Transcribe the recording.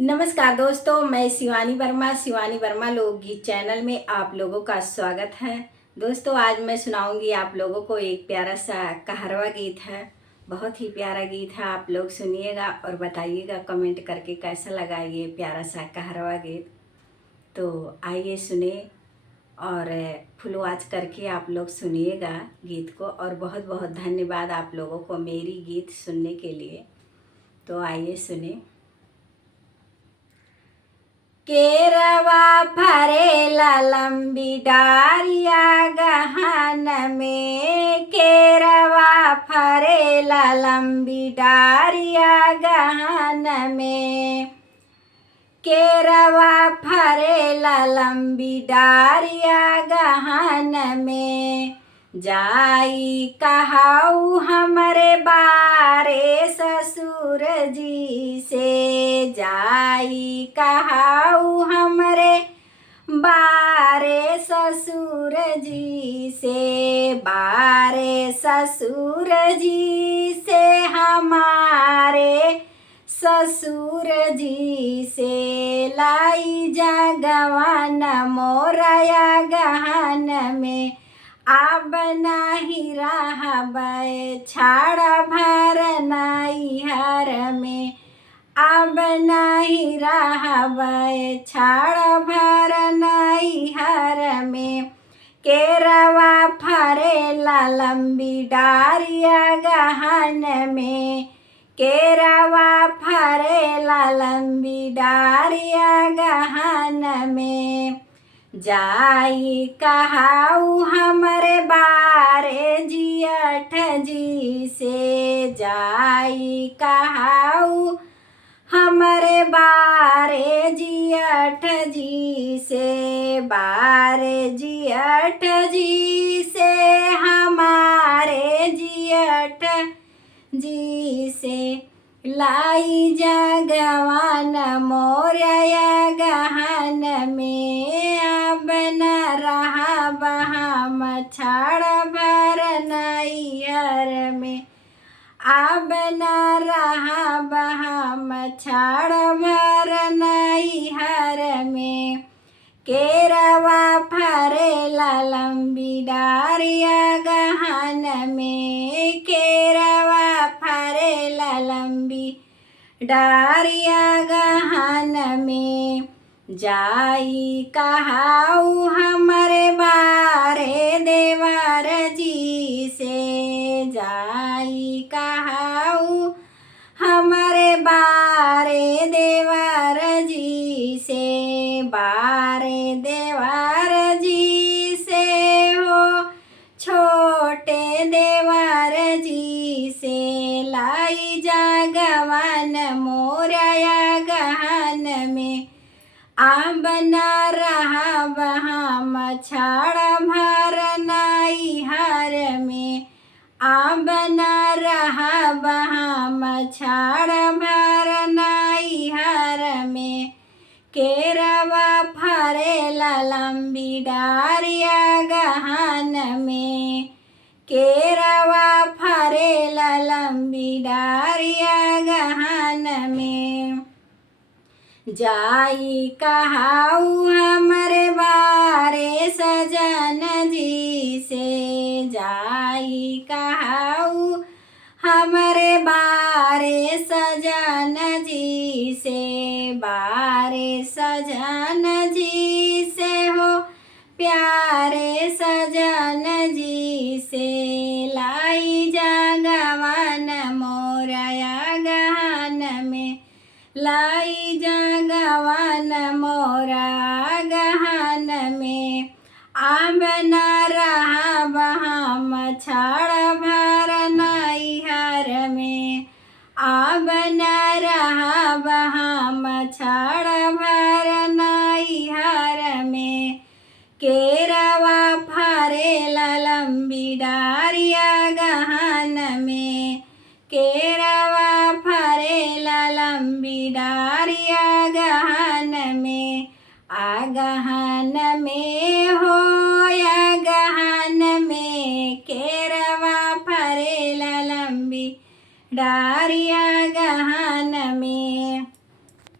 नमस्कार दोस्तों, मैं शिवानी वर्मा लोकगीत चैनल में आप लोगों का स्वागत है। दोस्तों, आज मैं सुनाऊंगी आप लोगों को एक प्यारा सा कहरवा गीत है। बहुत ही प्यारा गीत है, आप लोग सुनिएगा और बताइएगा कमेंट करके कैसा लगा ये प्यारा सा कहरवा गीत। तो आइए सुने और फुल वॉच करके आप लोग सुनिएगा गीत को। और बहुत बहुत धन्यवाद आप लोगों को मेरी गीत सुनने के लिए। तो आइए सुने। केरवा फरेला लंबी डारिया गहन में, केरवा फरेला लंबी डारिया गहन में, केरवा फरेला लंबी डारिया गहन में। जाई कहाऊ हमरे बारे ससुर जी से, जाई कहाऊ हमरे बारे ससुर जी से, बारे ससुर जी से हमारे ससुर जी से। लाई जगवन मोरया गहन में, अब नाही रहबै छाड़ भर नैहर में, अब नाही रहबै छाड़ भर नैहर में। केरवा फरेला लंबी डारिया गहन में, केरवा फरेला लंबी डारिया गहन में। जाई कहाऊ हमरे बारे जियठ जी से, जाई कहाऊ हमरे बारे जियठ जी से, बारे जियठ जी से हमारे जियठ जी से। लाई जगवान मोरया गहन में, अब न रहब हम छाड़ भर नैहर में, अब न रहब हम छाड़ भर नैहर में। केरवा फरेला लंबी डारिया गहन में, केरवा फरेला लंबी डारिया गहन में। जाई कहाऊ हमरे बारे देवर जी से, जाई कहाऊ हमरे बारे देवर जी से, बारे देवर जी से हो छोटे देवर जी से। लाई जगवन मोरया गहन में, अब न रहब हम छाड़ भर नैहर में, अब न रहब हम छाड़ भर नैहर में। केरवा फरेला लंबी डारिया गहन में, केरवा फरेला लंबी डारिया गहन में। जाई कहाऊ हमरे बारे सजन जी से, जाई कहाऊ हमरे बारे सजन जी से, बारे सजन जी से हो प्यारे सजन जी से। लाई जगवन मोरया गहन में, लाई जगवन मोरा गहन में। अब न रहब हम छाड़ भर नैहर में, अब न रहब हम छाड़ भर नैहर में। केरवा फरेला लंबी डारिया गहन में, केरवा फरेला लंबी डारिया गहन में। आ गहन में हो या गहन में, केरवा फरेला लंबी डारिया गहन में।